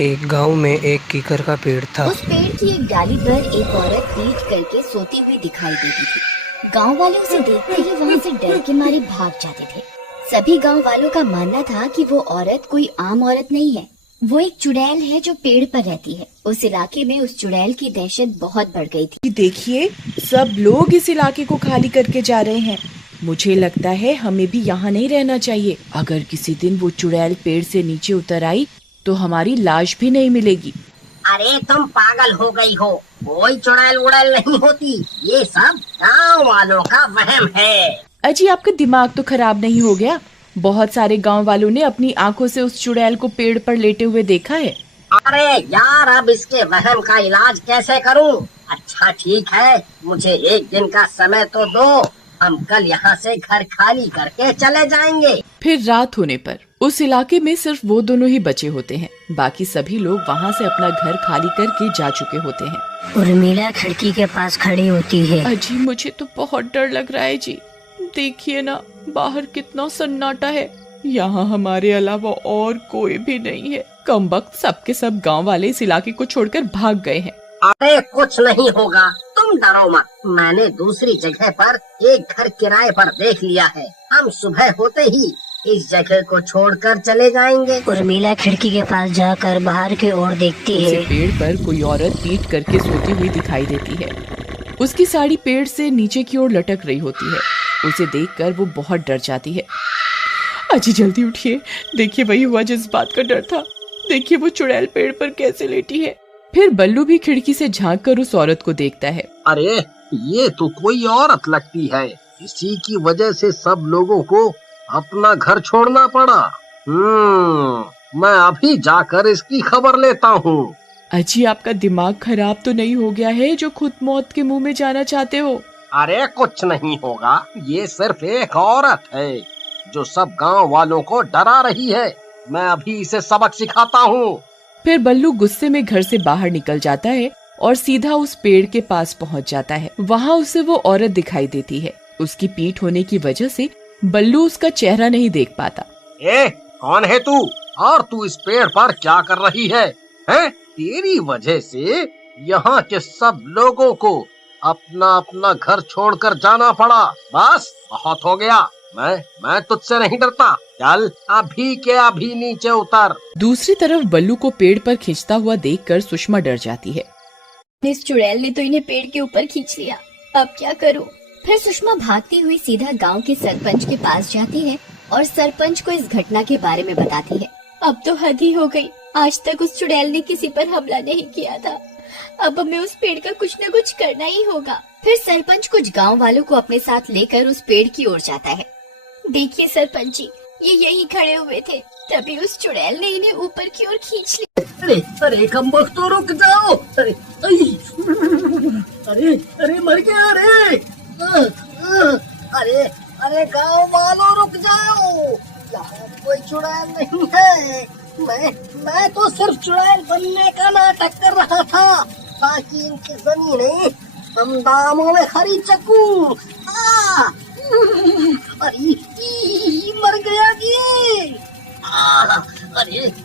एक गांव में एक कीकर का पेड़ था। उस पेड़ की एक डाली पर एक औरत पीठ करके सोती हुई दिखाई देती थी। गांव वाले उसे देखते ही वहां से डर के मारे भाग जाते थे। सभी गांव वालों का मानना था कि वो औरत कोई आम औरत नहीं है, वो एक चुड़ैल है जो पेड़ पर रहती है। उस इलाके में उस चुड़ैल की दहशत बहुत बढ़ गई थी। देखिए, सब लोग इस इलाके को खाली करके जा रहे हैं। मुझे लगता है हमें भी यहाँ नहीं रहना चाहिए। अगर किसी दिन वो चुड़ैल पेड़ से नीचे उतर आई तो हमारी लाश भी नहीं मिलेगी। अरे तुम पागल हो गई हो, कोई चुड़ैल उड़ैल नहीं होती, ये सब गांव वालों का वहम है। अजी, आपका दिमाग तो खराब नहीं हो गया? बहुत सारे गांव वालों ने अपनी आंखों से उस चुड़ैल को पेड़ पर लेटे हुए देखा है। अरे यार, अब इसके वहम का इलाज कैसे करूं? अच्छा ठीक है, मुझे एक दिन का समय तो दो, हम कल यहाँ से घर खाली करके चले जाएंगे। फिर रात होने पर उस इलाके में सिर्फ वो दोनों ही बचे होते हैं। बाकी सभी लोग वहाँ से अपना घर खाली करके जा चुके होते हैं। उर्मिला खिड़की के पास खड़ी होती है। अजी, मुझे तो बहुत डर लग रहा है जी। देखिए ना, बाहर कितना सन्नाटा है। यहाँ हमारे अलावा और कोई भी नहीं है। कमबख्त सबके सब गांव वाले इस इलाके को छोड़कर भाग गए हैं। अरे कुछ नहीं होगा, तुम डरो मत। मैंने दूसरी जगह पर एक घर किराए पर देख लिया है। हम सुबह होते ही इस जगह को छोड़कर चले जाएंगे। उर्मिला खिड़की के पास जाकर बाहर की ओर देखती है। पेड़ पर कोई औरत पीठ करके सोती हुई दिखाई देती है। उसकी साड़ी पेड़ से नीचे की ओर लटक रही होती है। उसे देखकर वो बहुत डर जाती है। अजी जल्दी उठिए, देखिए वही हुआ जिस बात का डर था। देखिए वो चुड़ैल पेड़ पर कैसे लेटी है। फिर बल्लू भी खिड़की से झांककर उस औरत को देखता है। अरे ये तो कोई औरत लगती है, इसी की वजह से सब लोगों को अपना घर छोड़ना पड़ा। मैं अभी जाकर इसकी खबर लेता हूँ। अजी, आपका दिमाग खराब तो नहीं हो गया है जो खुद मौत के मुंह में जाना चाहते हो? अरे कुछ नहीं होगा, ये सिर्फ एक औरत है जो सब गांव वालों को डरा रही है। मैं अभी इसे सबक सिखाता हूँ। फिर बल्लू गुस्से में घर से बाहर निकल जाता है और सीधा उस पेड़ के पास पहुँच जाता है। वहाँ उसे वो औरत दिखाई देती है। उसकी पीठ होने की वजह से बल्लू उसका चेहरा नहीं देख पाता। कौन है तू और तू इस पेड़ पर क्या कर रही है? तेरी वजह से यहाँ के सब लोगों को अपना अपना घर छोड़कर जाना पड़ा। बस बहुत हो गया, मैं तुझसे नहीं डरता। चल अभी के अभी नीचे उतर। दूसरी तरफ बल्लू को पेड़ पर खींचता हुआ देखकर सुषमा डर जाती है। इस चुड़ैल ने तो इन्हें पेड़ के ऊपर खींच लिया, अब क्या करूं? फिर सुषमा भागती हुई सीधा गांव के सरपंच के पास जाती है और सरपंच को इस घटना के बारे में बताती है। अब तो हद ही हो गई, आज तक उस चुड़ैल ने किसी पर हमला नहीं किया था। अब हमें उस पेड़ का कुछ न कुछ करना ही होगा। फिर सरपंच कुछ गांव वालों को अपने साथ लेकर उस पेड़ की ओर जाता है। देखिए सरपंच जी, ये यहीं खड़े हुए थे, तभी उस चुड़ैल ने इन्हें ऊपर की ओर खींच लिया। अरे कमबख्त, तो रुक जाओ। अरे मर गया। अरे गांव वालों रुक जाओ, यहाँ कोई चुड़ैल नहीं है। मैं तो सिर्फ चुड़ैल बनने का नाटक कर रहा था ताकि इनकी जमीनें हम दामों में खरीद सकूं। अरे मर गया ये।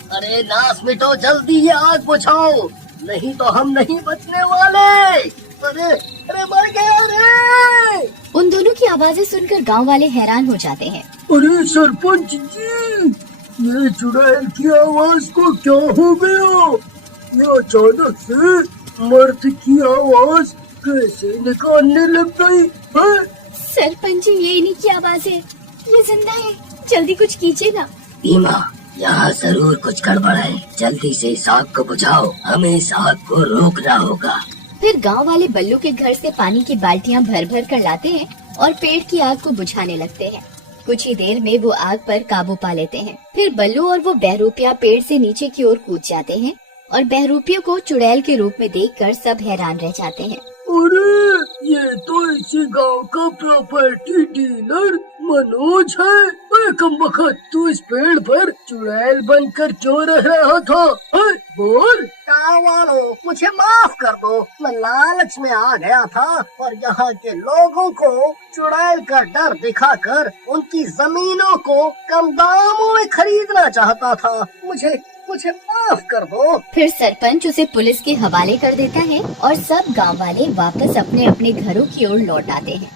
अरे नाश मिटो, जल्दी ये आग बुझाओ, नहीं तो हम नहीं बचने वाले। अरे मर गया रे। उन दोनों की आवाजें सुनकर गांव वाले हैरान हो जाते हैं। अरे सरपंच जी, ये चुड़ैल की आवाज को क्या हो गया? ये अचानक से मर्द की आवाज कैसे निकालने लग गई है? सरपंच जी, ये इन्हीं की आवाज है, ये जिंदा है, जल्दी कुछ कीजिए ना। भीमा, यहाँ जरूर कुछ गड़बड़ है, जल्दी से इस आग को बुझाओ, हमें इस आग को रोकना होगा। फिर गांव वाले बल्लू के घर से पानी की बाल्टियां भर भर कर लाते हैं और पेड़ की आग को बुझाने लगते हैं। कुछ ही देर में वो आग पर काबू पा लेते हैं। फिर बल्लू और वो बहरूपिया पेड़ से नीचे की ओर कूद जाते हैं और बहरूपियों को चुड़ैल के रूप में देखकर सब हैरान रह जाते हैं। अरे ये तो इसी गांव का प्रॉपर्टी डीलर मनोज है। अरे कमबख्त, तू इस पेड़ पर चुड़ैल बनकर क्यों रह रहा था? बोल। गाँव वालों, मुझे माफ कर दो, मैं लालच में आ गया था और यहाँ के लोगों को चुड़ैल का डर दिखाकर उनकी जमीनों को कम दामों में खरीदना चाहता था। मुझे मुझे माफ कर दो। फिर सरपंच उसे पुलिस के हवाले कर देता है और सब गांव वाले वापस अपने अपने घरों की ओर लौट आते हैं।